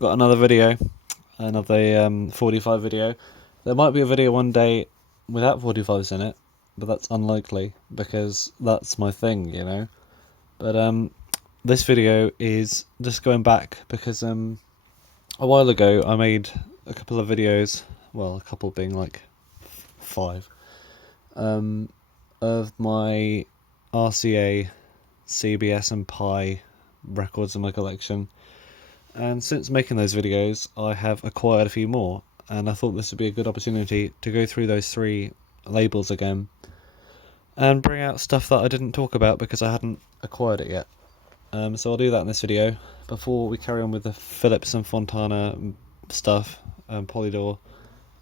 got another video, another 45 video. There might be a video one day without 45s in it, but that's unlikely because that's my thing, you know. But this video is just going back because a while ago I made a couple of videos, well, a couple being like 5, of my RCA, CBS and Pi records in my collection. And since making those videos, I have acquired a few more, and I thought this would be a good opportunity to go through those 3 labels again and bring out stuff that I didn't talk about because I hadn't acquired it yet. So I'll do that in this video before we carry on with the Philips and Fontana stuff, Polydor,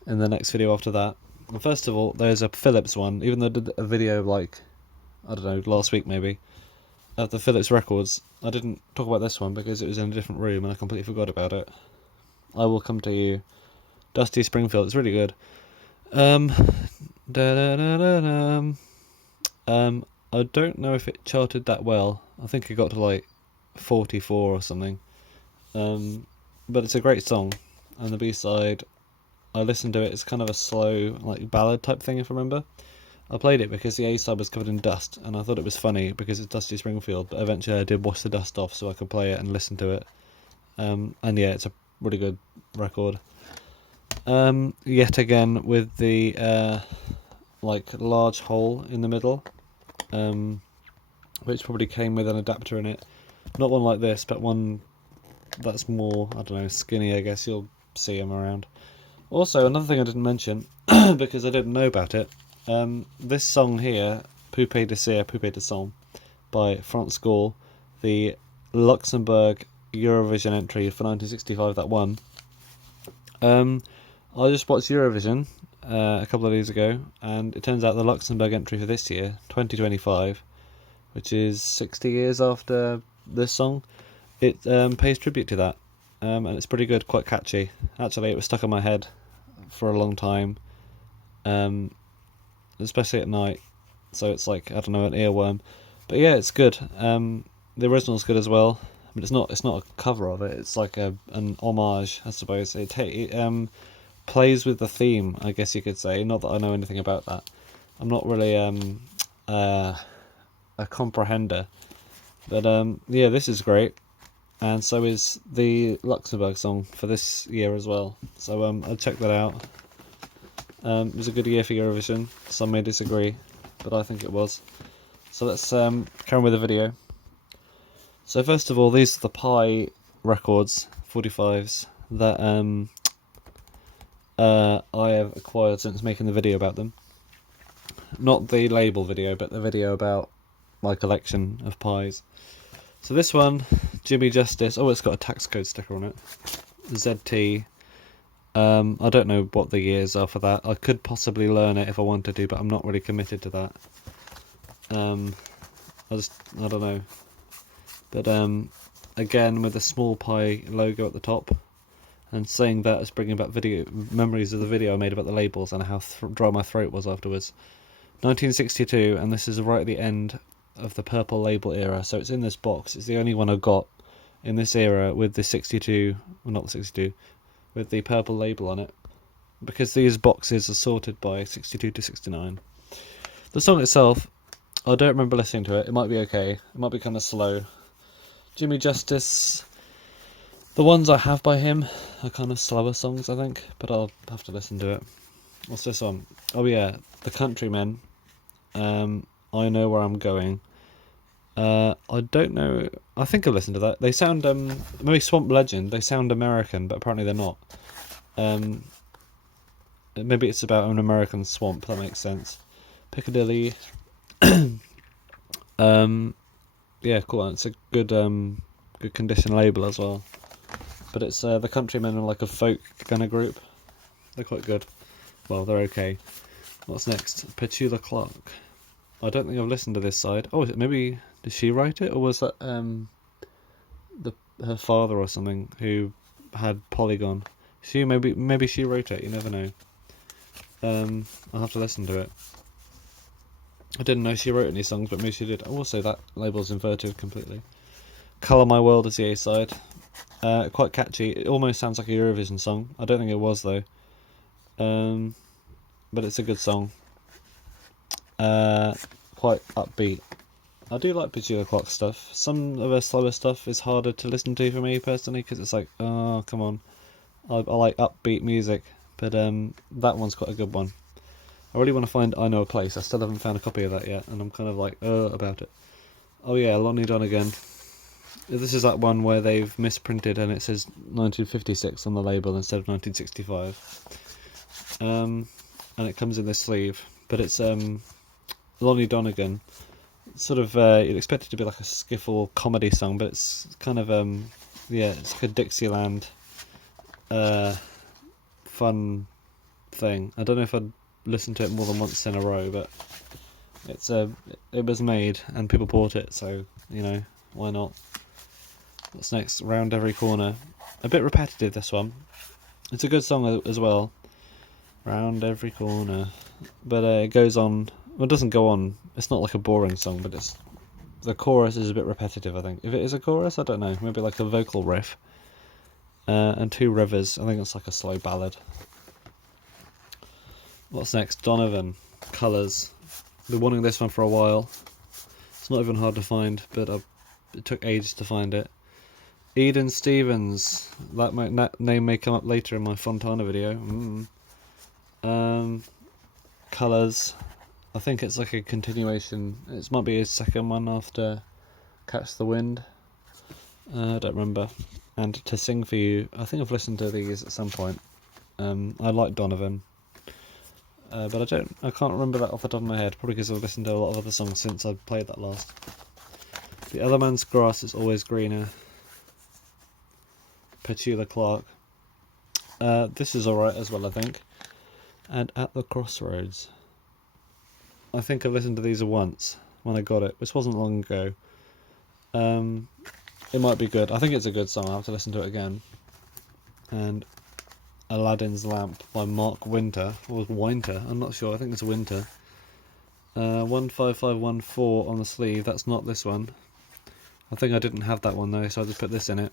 in the next video after that. And first of all, there's a Philips one, even though I did a video like, I don't know, last week maybe, of the Philips records. I didn't talk about this one because it was in a different room and I completely forgot about it. I Will Come to You, Dusty Springfield. It's really good. I don't know if it charted that well. I think it got to like 44 or something. But it's a great song, and the B-side, I listened to it. It's kind of a slow, like ballad type thing, if I remember. I played it because the A-side was covered in dust, and I thought it was funny because it's Dusty Springfield, but eventually I did wash the dust off so I could play it and listen to it. And yeah, it's a really good record. Yet again with the like large hole in the middle, which probably came with an adapter in it. Not one like this, but one that's more, I don't know, skinny, I guess. You'll see them around. Also, another thing I didn't mention, because I didn't know about it, this song here, Poupée de Cire, Poupée de Sang, by France Gall, the Luxembourg Eurovision entry for 1965 that won. I just watched Eurovision a couple of days ago, and it turns out the Luxembourg entry for this year, 2025, which is 60 years after this song, it pays tribute to that, and it's pretty good, quite catchy. Actually, it was stuck in my head for a long time, especially at night, so it's like, I don't know, an earworm. But yeah, it's good. The original's good as well, but it's not a cover of it, it's like an homage, I suppose. It plays with the theme, I guess you could say. Not that I know anything about that. I'm not really a comprehender. But yeah, this is great. And so is the Luxembourg song for this year as well. So I'll check that out. It was a good year for Eurovision. Some may disagree, but I think it was. So let's carry on with the video. So first of all, these are the Pi records, 45s, that I have acquired since making the video about them. Not the label video, but the video about my collection of Pis. So this one, Jimmy Justice. Oh, it's got a tax code sticker on it. ZT. I don't know what the years are for that. I could possibly learn it if I wanted to, but I'm not really committed to that. I don't know. But again, with the small Pi logo at the top, and saying that is bringing back memories of the video I made about the labels and how dry my throat was afterwards. 1962, and this is right at the end of the purple label era, so it's in this box. It's the only one I've got in this era with the 62, well, not the 62, with the purple label on it, because these boxes are sorted by 62 to 69. The song itself, I don't remember listening to it. It might be okay. It might be kind of slow. Jimmy Justice, the ones I have by him are kind of slower songs, I think, but I'll have to listen to it. What's this one? Oh yeah, The Countrymen. I Know Where I'm Going. I don't know. I think I listened to that. They sound maybe Swamp Legend. They sound American, but apparently they're not. Maybe it's about an American swamp. That makes sense. Piccadilly. Yeah, cool. It's a good condition label as well. But it's the Countrymen are like a folk kind of group. They're quite good. Well, they're okay. What's next? Petula Clark. I don't think I've listened to this side. Oh, maybe did she write it, or was that her father or something who had Polygon? Maybe she wrote it. You never know. I'll have to listen to it. I didn't know she wrote any songs, but maybe she did. Also, that label's inverted completely. Colour My World is the A-side. Quite catchy. It almost sounds like a Eurovision song. I don't think it was though. But it's a good song. Quite upbeat. I do like Petula Clark stuff. Some of her slower stuff is harder to listen to for me personally because it's like, oh, come on. I like upbeat music, but that one's quite a good one. I really want to find I Know a Place. I still haven't found a copy of that yet, and I'm kind of like, about it. Oh yeah, Lonnie Donegan. This is that one where they've misprinted and it says 1956 on the label instead of 1965. And it comes in this sleeve, but it's Lonnie Donegan. Sort of you'd expect it to be like a skiffle comedy song, but it's kind of it's like a Dixieland fun thing. I don't know if I'd listen to it more than once in a row, but it was made and people bought it, so why not. What's next? Round Every Corner. A bit repetitive, this one. It's a good song as well. Round Every Corner, but it goes on. Well, it doesn't go on. It's not like a boring song, but the chorus is a bit repetitive, I think. If it is a chorus, I don't know. Maybe like a vocal riff. And 2 rivers. I think it's like a slow ballad. What's next? Donovan. Colours. Been wanting this one for a while. It's not even hard to find, but it took ages to find it. Eden Stevens. That name may come up later in my Fontana video. Colours. I think it's like a continuation. It might be his second one after Catch the Wind. I don't remember. And To Sing For You. I think I've listened to these at some point. I like Donovan. But I can't remember that off the top of my head. Probably because I've listened to a lot of other songs since I played that last. The Other Man's Grass Is Always Greener. Petula Clark. This is alright as well, I think. And At the Crossroads. I think I listened to these once when I got it, which wasn't long ago. It might be good. I think it's a good song. I'll have to listen to it again. And Aladdin's Lamp by Mark Winter. Or Winter? I'm not sure. I think it's Winter. 15514 on the sleeve. That's not this one. I think I didn't have that one though, so I just put this in it.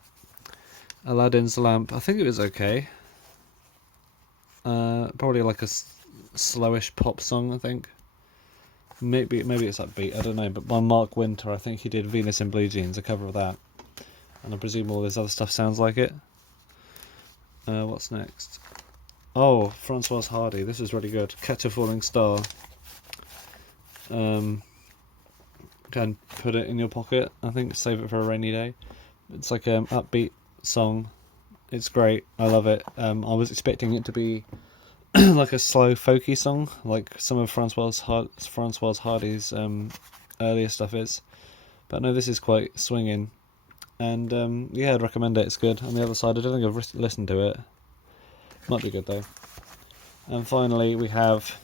Aladdin's Lamp. I think it was okay. Probably like a slowish pop song, I think. Maybe it's upbeat, I don't know, but by Mark Winter, I think he did Venus in Blue Jeans, a cover of that. And I presume all this other stuff sounds like it. What's next? Oh, Francoise Hardy, this is really good. Catch a Falling Star. Can put it in your pocket, I think, save it for a rainy day. It's like an upbeat song. It's great, I love it. I was expecting it to be like a slow folky song, like some of Francoise Hardy's earlier stuff is, but no, this is quite swinging, and I'd recommend it. It's good. On the other side, I don't think I've listened to it. Might be good though. And finally, we have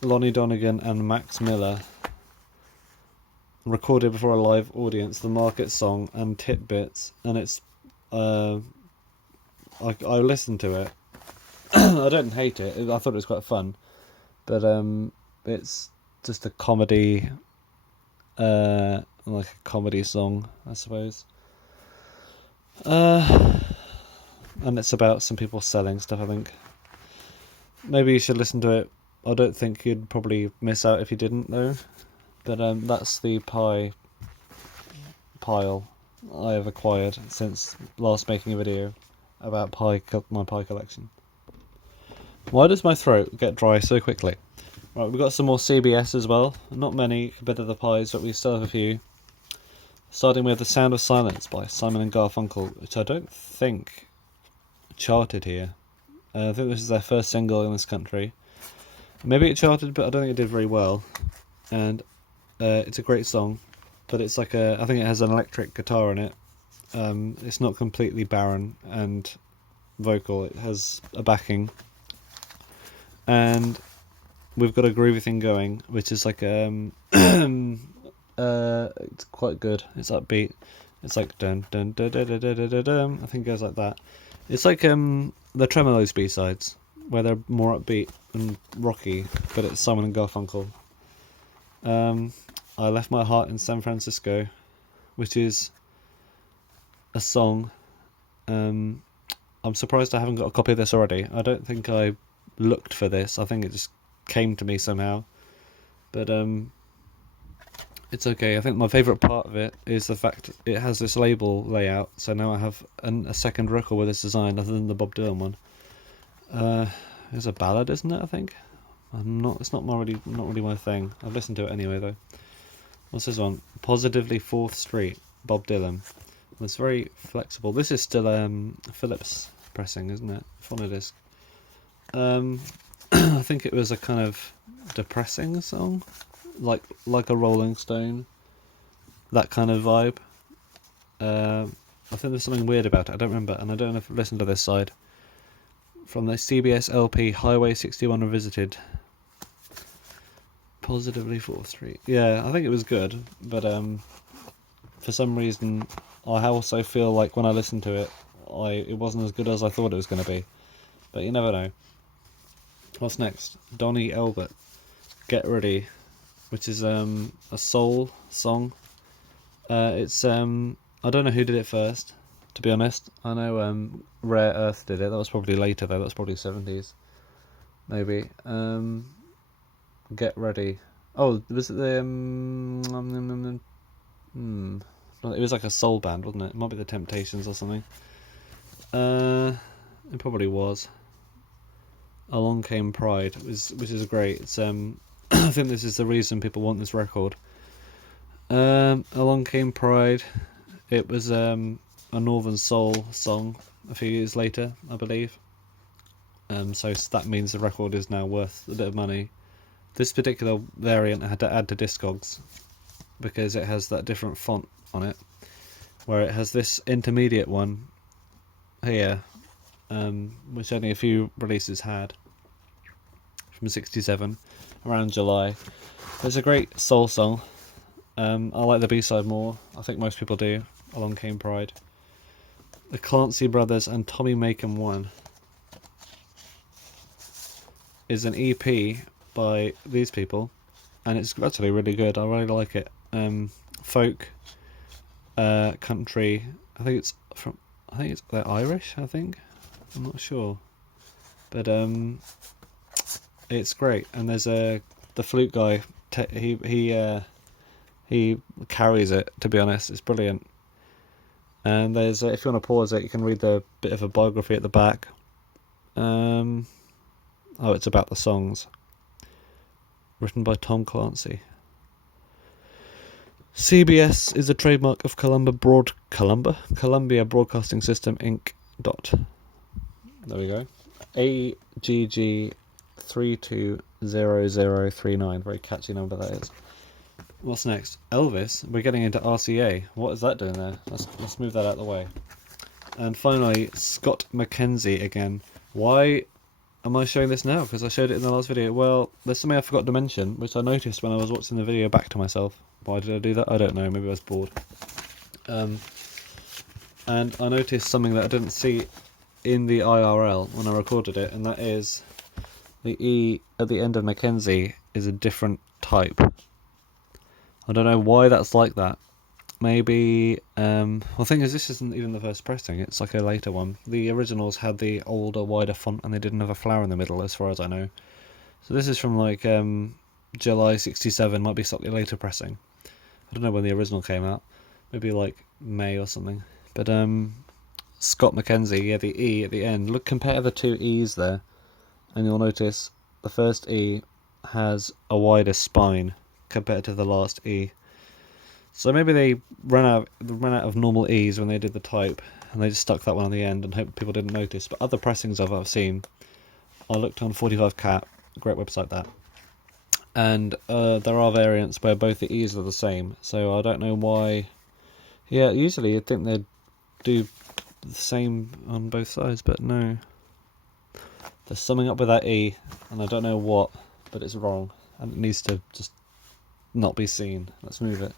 Lonnie Donegan and Max Miller, recorded before a live audience, the Market Song and Titbits, and it's I listened to it. I don't hate it. I thought it was quite fun, but it's just a comedy, like a comedy song, I suppose. And it's about some people selling stuff, I think. Maybe you should listen to it. I don't think you'd probably miss out if you didn't, though. But that's the pile I have acquired since last making a video about my pie collection. Why does my throat get dry so quickly? Right, we've got some more CBS as well. Not many compared to the pies, but we still have a few. Starting with The Sound of Silence by Simon and Garfunkel, which I don't think charted here. I think this is their first single in this country. Maybe it charted, but I don't think it did very well. And it's a great song, but it's like I think it has an electric guitar in it. It's not completely barren and vocal. It has a backing. And we've got a groovy thing going, which is like it's quite good. It's upbeat. It's like dun dun dun dun dun dun dun dun. I think it goes like that. It's like the Tremolos B-sides, where they're more upbeat and rocky, but it's Simon and Garfunkel. I Left My Heart in San Francisco, which is a song I'm surprised I haven't got a copy of this already. I don't think I looked for this. I think it just came to me somehow. But it's okay. I think my favourite part of it is the fact it has this label layout. So now I have a second record with this design other than the Bob Dylan one. It's a ballad, isn't it? I think. It's not really my thing. I've listened to it anyway though. What's this one? Positively 4th Street, Bob Dylan. It's very flexible. This is still Philips pressing, isn't it? Phonodisc. I think it was a kind of depressing song, like a Rolling Stone, that kind of vibe. I think there's something weird about it. I don't remember, and I don't know if I've listened to this side. From the CBS LP, Highway 61 Revisited. Positively 4th Street. Yeah, I think it was good, but for some reason, I also feel like when I listened to it, it wasn't as good as I thought it was going to be. But you never know. What's next? Donny Elbert, Get Ready, which is a soul song. It's I don't know who did it first, to be honest. I know Rare Earth did it. That was probably later though. That was probably 70s, maybe. Get Ready. Oh, was it the it was like a soul band, wasn't it? It might be the Temptations or something. It probably was. Along Came Pride, which is great. It's I think this is the reason people want this record. Along Came Pride. It was a Northern Soul song a few years later, I believe. So that means the record is now worth a bit of money. This particular variant I had to add to Discogs because it has that different font on it, where it has this intermediate one here, which only a few releases had, from 67, around July. It's a great soul song. I like the B-side more. I think most people do. Along Came Pride. The Clancy Brothers and Tommy Macon 1 is an EP by these people, and it's actually really good. I really like it. Folk, country. I think they're Irish. I'm not sure, but it's great. And there's the flute guy. He carries it. To be honest, it's brilliant. And there's if you want to pause it, you can read the bit of a biography at the back. It's about the songs. Written by Tom Clancy. CBS is a trademark of Columbia Broadcasting System Inc. There we go. AGG 320039. Very catchy number that is. What's next? Elvis. We're getting into RCA. What is that doing there? Let's move that out of the way. And finally, Scott McKenzie again. Why am I showing this now? Because I showed it in the last video. Well, there's something I forgot to mention, which I noticed when I was watching the video back to myself. Why did I do that? I don't know. Maybe I was bored. And I noticed something that I didn't see in the IRL when I recorded it, and that is the E at the end of Mackenzie is a different type. I don't know why that's like that. Maybe, the thing is, this isn't even the first pressing, it's like a later one. The originals had the older, wider font, and they didn't have a flower in the middle, as far as I know. So this is from, like, July 67, might be slightly later pressing. I don't know when the original came out. Maybe, like, May or something. But, Scott McKenzie, yeah, the E at the end. Look, compare the two E's there, and you'll notice the first E has a wider spine compared to the last E. So maybe they ran out of normal E's when they did the type, and they just stuck that one on the end and hope people didn't notice. But other pressings I've seen, I looked on 45Cat, a great website that, and there are variants where both the E's are the same. So I don't know why. Yeah, usually you'd think they'd do the same on both sides, but no. There's something up with that E, and I don't know what, but it's wrong, and it needs to just not be seen. Let's move it.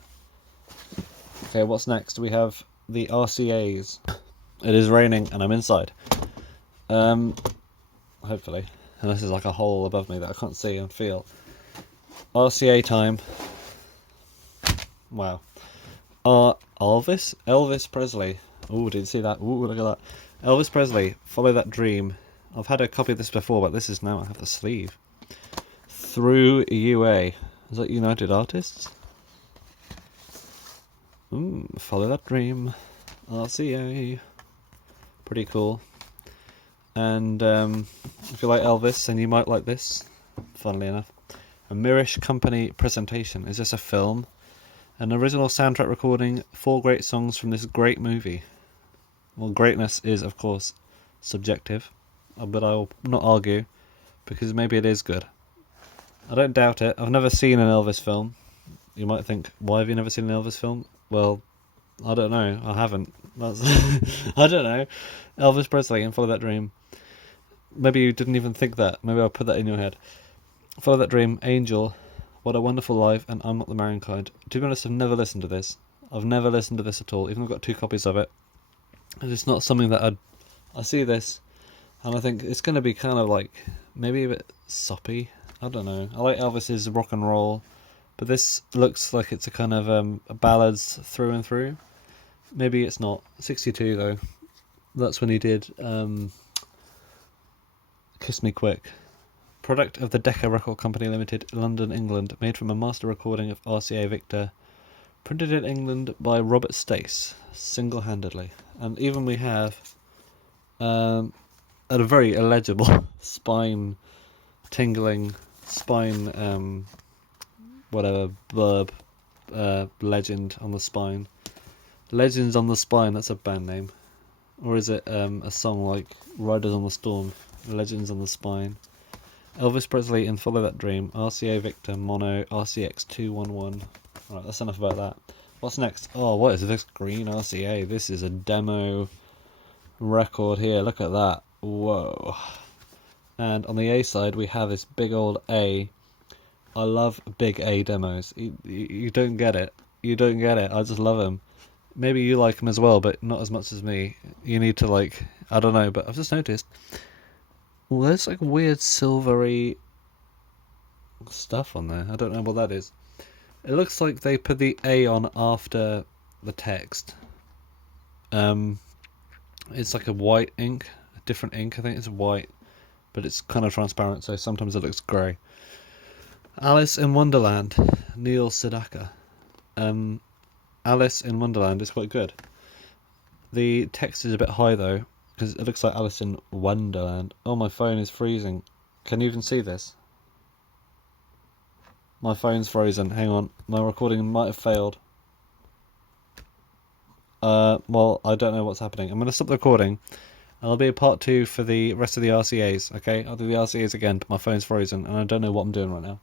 Okay, what's next? We have the RCAs. It is raining and I'm inside. Hopefully. And this is like a hole above me that I can't see and feel. RCA time. Wow. Elvis Presley. Oh, did you see that? Ooh, look at that. Elvis Presley, Follow That Dream. I've had a copy of this before, but this is now I have the sleeve. Through UA. Is that United Artists? Follow That Dream. RCA. Pretty cool. And if you like Elvis, then you might like this, funnily enough. A Mirish Company presentation. Is this a film? An original soundtrack recording, 4 great songs from this great movie. Well, greatness is, of course, subjective, but I will not argue, because maybe it is good. I don't doubt it. I've never seen an Elvis film. You might think, why have you never seen an Elvis film? Well, I don't know. I haven't. I don't know. Elvis Presley and Follow That Dream. Maybe you didn't even think that. Maybe I'll put that in your head. Follow That Dream, Angel, What a Wonderful Life, and I'm Not the Marrying Kind. To be honest, I've never listened to this. I've never listened to this at all, even though I've got 2 copies of it. It's not something that I see this, and I think it's going to be kind of like, maybe a bit soppy. I don't know. I like Elvis's rock and roll, but this looks like it's a kind of ballads through and through. Maybe it's not. 62 though. That's when he did Kiss Me Quick. Product of the Decca Record Company Limited, London, England. Made from a master recording of RCA Victor. Printed in England by Robert Stace, single-handedly. And even we have a very illegible spine-tingling, whatever, blurb, legend on the spine. Legends on the Spine, that's a band name. Or is it a song like Riders on the Storm? Legends on the Spine. Elvis Presley and Follow That Dream. RCA Victor Mono RCX 211. Alright, that's enough about that. What's next? Oh, what is this green RCA? This is a demo record here. Look at that. Whoa. And on the A side, we have this big old A. I love big A demos. You don't get it. You don't get it. I just love them. Maybe you like them as well, but not as much as me. You need to, like, I don't know, but I've just noticed, well, there's like weird silvery stuff on there. I don't know what that is. It looks like they put the A on after the text. It's like a white ink, a different ink. I think it's white, but it's kind of transparent, so sometimes it looks grey. Alice in Wonderland, Neil Sedaka. Alice in Wonderland is quite good. The text is a bit high though, because it looks like Alice in Wonderland. Oh, my phone is freezing. Can you even see this? My phone's frozen. Hang on. My recording might have failed. Well, I don't know what's happening. I'm going to stop the recording. And there'll be a part 2 for the rest of the RCAs, okay? I'll do the RCAs again, but my phone's frozen, and I don't know what I'm doing right now.